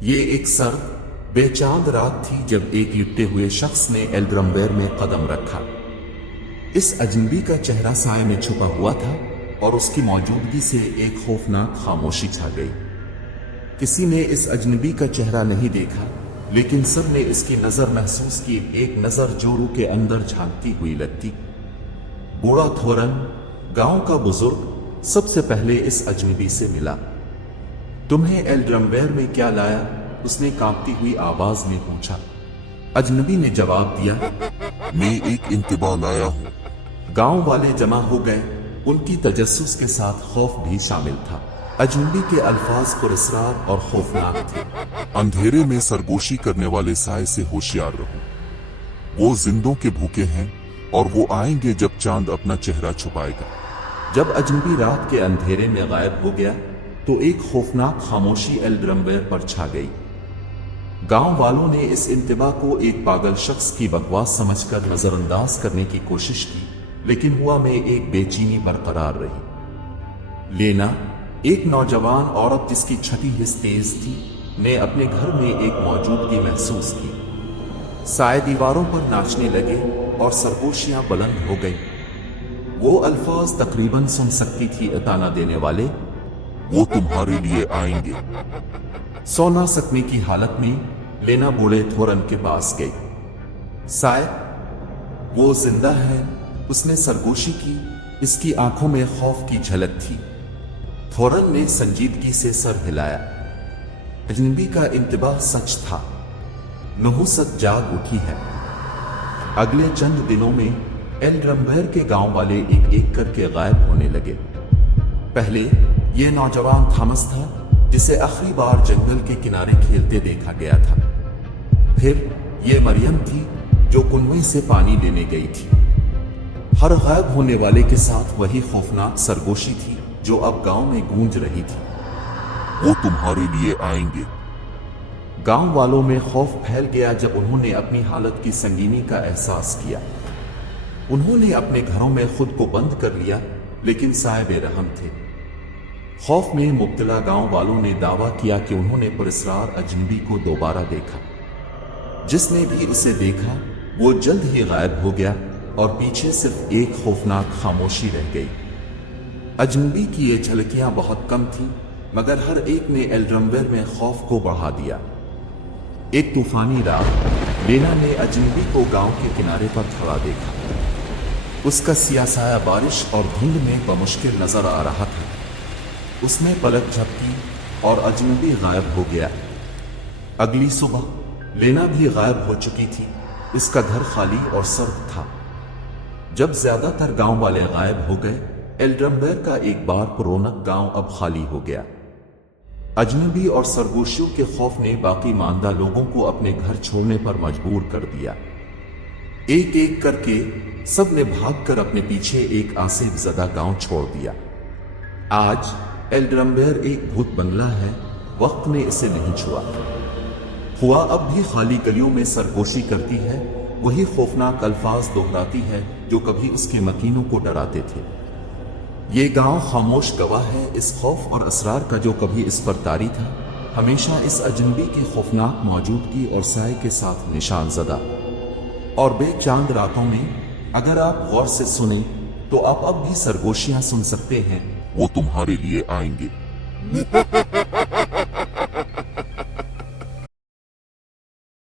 یہ ایک سرد بے چاند رات تھی جب ایک لپٹے ہوئے شخص نے ایلڈرمویر میں قدم رکھا۔ اس اجنبی کا چہرہ سائے میں چھپا ہوا تھا اور اس کی موجودگی سے ایک خوفناک خاموشی چھا گئی۔ کسی نے اس اجنبی کا چہرہ نہیں دیکھا، لیکن سب نے اس کی نظر محسوس کی، ایک نظر جو روح کے اندر جھانکتی ہوئی لگتی۔ بوڑھا تھورن، گاؤں کا بزرگ، سب سے پہلے اس اجنبی سے ملا۔ تمہیں ایلڈرمویر میں کیا لایا؟ اس نے کانپتی ہوئی آواز میں پوچھا۔ اجنبی نے جواب دیا، میں ایک انتباہ لایا ہوں۔ گاؤں والے جمع ہو گئے، ان کی تجسس کے ساتھ خوف بھی شامل تھا۔ اجنبی کے الفاظ پراسرار اور خوفناک تھے۔ اندھیرے میں سرگوشی کرنے والے سائے سے ہوشیار رہو۔ وہ زندوں کے بھوکے ہیں اور وہ آئیں گے جب چاند اپنا چہرہ چھپائے گا۔ جب اجنبی رات کے اندھیرے میں غائب ہو گیا تو ایک خوفناک خاموشی ایلڈرمویر پر چھا گئی۔ گاؤں والوں نے اس انتباہ کو ایک پاگل شخص کی بکواس سمجھ کر نظر انداز کرنے کی کوشش کی، لیکن ہوا میں ایک بے چینی برقرار رہی۔ لینا، ایک نوجوان عورت جس کی چھٹی حس تیز تھی، نے اپنے گھر میں ایک موجودگی محسوس کی۔ سائے دیواروں پر ناچنے لگے اور سرگوشیاں بلند ہو گئیں۔ وہ الفاظ تقریباً سن سکتی تھی، اطانا دینے والے، وہ تمہارے لیے آئیں گے۔ سو نہ سکنے کی حالت میں لینا بوڑھے تھورن کے پاس گئی۔ سائے، وہ زندہ ہے، اس نے سرگوشی کی، اس کی آنکھوں میں خوف کی جھلک تھی۔ تھورن نے سنجیدگی سے سر ہلایا۔ اجنبی کا انتباہ سچ تھا، نحوست جاگ اٹھی ہے۔ اگلے چند دنوں میں ایلڈرمویر کے گاؤں والے ایک ایک کر کے غائب ہونے لگے۔ پہلے یہ نوجوان تھامس تھا جسے آخری بار جنگل کے کنارے کھیلتے دیکھا گیا تھا۔ پھر یہ مریم تھی جو کنویں سے پانی لینے گئی تھی۔ ہر غائب ہونے والے کے ساتھ وہی خوفناک سرگوشی تھی جو اب گاؤں میں گونج رہی تھی۔ وہ تمہارے لیے آئیں گے۔ گاؤں والوں میں خوف پھیل گیا جب انہوں نے اپنی حالت کی سنگینی کا احساس کیا۔ انہوں نے اپنے گھروں میں خود کو بند کر لیا، لیکن سائے بے رحم تھے۔ خوف میں مبتلا گاؤں والوں نے دعویٰ کیا کہ انہوں نے پراسرار اجنبی کو دوبارہ دیکھا۔ جس نے بھی اسے دیکھا وہ جلد ہی غائب ہو گیا اور پیچھے صرف ایک خوفناک خاموشی رہ گئی۔ اجنبی کی یہ جھلکیاں بہت کم تھیں، مگر ہر ایک نے ایلڈرمویر میں خوف کو بڑھا دیا۔ ایک طوفانی رات لینا نے اجنبی کو گاؤں کے کنارے پر کھڑا دیکھا۔ اس کا سیاہ سایہ بارش اور دھند میں بمشکل نظر آ رہا تھا۔ اس نے پلک جھپکی اور اجنبی غائب ہو گیا۔ اگلی صبح لینا بھی غائب ہو چکی تھی، اس کا گھر خالی اور سرد تھا۔ جب زیادہ تر گاؤں والے غائب ہو گئے، ایلڈرمویر کا ایک بار پرونق گاؤں اب خالی ہو گیا۔ اجنبی اور سرگوشیوں کے خوف نے باقی ماندہ لوگوں کو اپنے گھر چھوڑنے پر مجبور کر دیا۔ ایک ایک کر کے سب نے بھاگ کر اپنے پیچھے ایک آسیب زدہ گاؤں چھوڑ دیا۔ آج ایلڈرمویر ایک بھوت بنگلہ ہے، وقت نے اسے نہیں چھوا۔ ہوا اب بھی خالی گلیوں میں سرگوشی کرتی ہے، وہی خوفناک الفاظ دہراتی ہے جو کبھی اس کے مکینوں کو ڈراتے تھے۔ یہ گاؤں خاموش گواہ ہے اس خوف اور اسرار کا جو کبھی اس پر طاری تھا، ہمیشہ اس اجنبی کی خوفناک موجودگی اور سائے کے ساتھ نشان زدہ۔ اور بے چاند راتوں میں اگر آپ غور سے سنیں تو آپ اب بھی سرگوشیاں سن سکتے ہیں۔ وہ تمہارے لیے آئیں گے۔